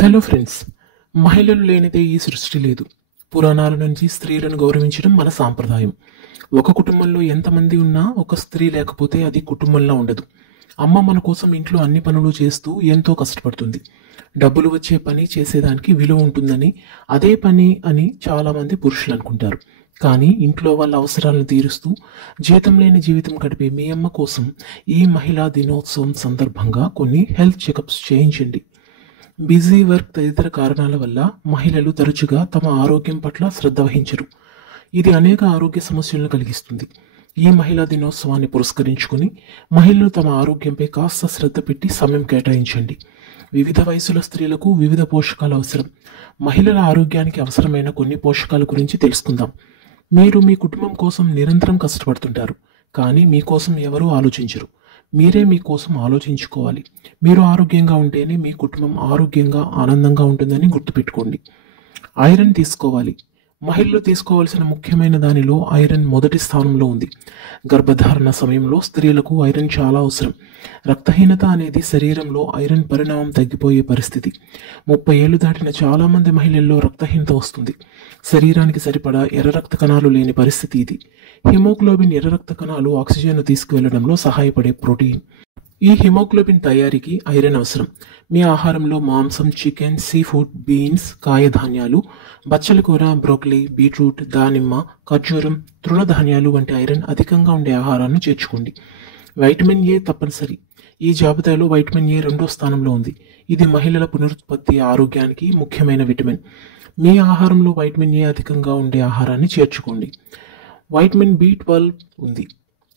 Hello friends, మహిళలు లేనిదే ఈ సృష్టి లేదు. పురాణాల నుంచి స్త్రీలను గౌరవించడం మన సాంప్రదాయం. ఒక కుటుంబంలో ఎంతమంది ఉన్నా ఒక స్త్రీ లేకపోతే అది కుటుంబంలా ఉండదు. అమ్మ మన కోసం ఇంట్లో అన్ని పనులు చేస్తూ ఎంతో కష్టపడుతుంది. డబ్బులు వచ్చే పని చేసేదానికి విలువ ఉంటుందని, అదే పని అని చాలామంది పురుషులు అనుకుంటారు. కానీ ఇంట్లో వాళ్ళ అవసరాలను తీరుస్తూ జీతం లేని జీవితం గడిపే మీ అమ్మ కోసం ఈ మహిళా దినోత్సవం సందర్భంగా కొన్ని హెల్త్ చెకప్స్ చేయించండి. బిజీ వర్క్ తదితర కారణాల వల్ల మహిళలు తరచుగా తమ ఆరోగ్యం పట్ల శ్రద్ధ వహించరు. ఇది అనేక ఆరోగ్య సమస్యలను కలిగిస్తుంది. ఈ మహిళా దినోత్సవాన్ని పురస్కరించుకుని మహిళలు తమ ఆరోగ్యంపై కాస్త శ్రద్ధ పెట్టి సమయం కేటాయించండి. వివిధ వయసుల స్త్రీలకు వివిధ పోషకాలు అవసరం. మహిళల ఆరోగ్యానికి అవసరమైన కొన్ని పోషకాల గురించి తెలుసుకుందాం. మీరు మీ కుటుంబం కోసం నిరంతరం కష్టపడుతుంటారు, కానీ మీకోసం ఎవరూ ఆలోచించరు. మీరే మీకోసం ఆలోచించుకోవాలి. మీరు ఆరోగ్యంగా ఉంటేనే మీ కుటుంబం ఆరోగ్యంగా ఆనందంగా ఉంటుందని గుర్తుపెట్టుకోండి. ఐరన్ తీసుకోవాలి. మహిళలు తీసుకోవాల్సిన ముఖ్యమైన దానిలో ఐరన్ మొదటి స్థానంలో ఉంది. గర్భధారణ సమయంలో స్త్రీలకు ఐరన్ చాలా అవసరం. రక్తహీనత అనేది శరీరంలో ఐరన్ పరిణామం తగ్గిపోయే పరిస్థితి. 30 ఏళ్లు దాటిన చాలామంది మహిళల్లో రక్తహీనత వస్తుంది. శరీరానికి సరిపడా ఎర్ర రక్త కణాలు లేని పరిస్థితి ఇది. హిమోగ్లోబిన్ ఎర్ర రక్త కణాలు ఆక్సిజన్ను తీసుకువెళ్లడంలో సహాయపడే ప్రోటీన్. ఈ హిమోగ్లోబిన్ తయారీకి ఐరన్ అవసరం. మీ ఆహారంలో మాంసం, చికెన్, సీ ఫుడ్, బీన్స్, కాయధాన్యాలు, బచ్చల కూర, బ్రోకలీ, బీట్రూట్, దానిమ్మ, ఖర్జూరం, తృణధాన్యాలు వంటి ఐరన్ అధికంగా ఉండే ఆహారాన్ని చేర్చుకోండి. వైటమిన్ ఏ తప్పనిసరి. ఈ జాబితాలో వైటమిన్ ఏ 2వ స్థానంలో ఉంది. ఇది మహిళల పునరుత్పత్తి ఆరోగ్యానికి ముఖ్యమైన విటమిన్. మీ ఆహారంలో వైటమిన్ ఏ అధికంగా ఉండే ఆహారాన్ని చేర్చుకోండి. వైటమిన్ బి12 ఉంది.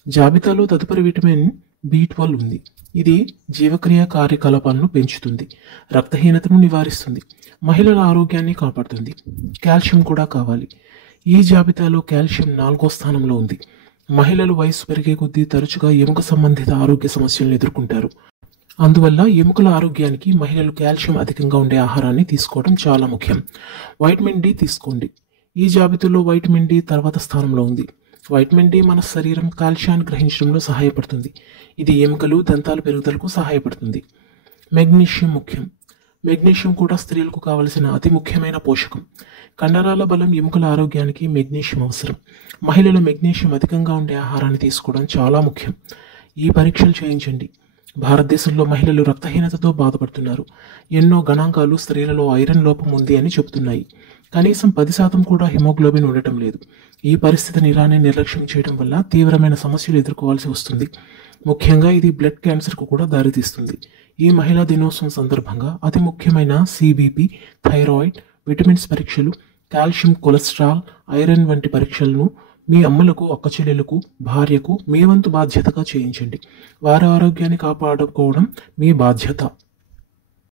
జాబితాలో తదుపరి విటమిన్ బి12 ఉంది. ఇది జీవక్రియ కార్యకలాపాలను పెంచుతుంది, రక్తహీనతను నివారిస్తుంది, మహిళల ఆరోగ్యాన్ని కాపాడుతుంది. కాల్షియం కూడా కావాలి. ఈ జాబితాలో కాల్షియం 4వ స్థానంలో ఉంది. మహిళలు వయసు పెరిగే కొద్దీ తరచుగా ఎముక సంబంధిత ఆరోగ్య సమస్యలను ఎదుర్కొంటారు. అందువల్ల ఎముకల ఆరోగ్యానికి మహిళలు కాల్షియం అధికంగా ఉండే ఆహారాన్ని తీసుకోవడం చాలా ముఖ్యం. వైటమిన్ డి తీసుకోండి. ఈ జాబితాలో వైటమిన్ డి తర్వాత స్థానంలో ఉంది. వైటమిన్ డి మన శరీరం కాల్షియాన్ని గ్రహించడంలో సహాయపడుతుంది. ఇది ఎముకలు, దంతాల పెరుగుదలకు సహాయపడుతుంది. మెగ్నీషియం ముఖ్యం. మెగ్నీషియం కూడా స్త్రీలకు కావలసిన అతి ముఖ్యమైన పోషకం. కండరాల బలం, ఎముకల ఆరోగ్యానికి మెగ్నీషియం అవసరం. మహిళలు మెగ్నీషియం అధికంగా ఉండే ఆహారాన్ని తీసుకోవడం చాలా ముఖ్యం. ఈ పరీక్షలు చేయించండి. భారతదేశంలో మహిళలు రక్తహీనతతో బాధపడుతున్నారు. ఎన్నో గణాంకాలు స్త్రీలలో ఐరన్ లోపం ఉంది అని చెబుతున్నాయి. కనీసం 10% కూడా హిమోగ్లోబిన్ ఉండటం లేదు. ఈ పరిస్థితిని ఇలానే నిర్లక్ష్యం చేయడం వల్ల తీవ్రమైన సమస్యలు ఎదుర్కోవాల్సి వస్తుంది. ముఖ్యంగా ఇది బ్లడ్ క్యాన్సర్కు కూడా దారితీస్తుంది. ఈ మహిళా దినోత్సవం సందర్భంగా అతి ముఖ్యమైన సిబిపి, థైరాయిడ్, విటమిన్స్ పరీక్షలు, కాల్షియం, కొలెస్ట్రాల్, ఐరన్ వంటి పరీక్షలను మీ అమ్మలకు, అక్కచెల్లెలకు, భార్యకు మీ వంతు బాధ్యతగా చేయించండి. వారి ఆరోగ్యాన్ని కాపాడుకోవడం మీ బాధ్యత.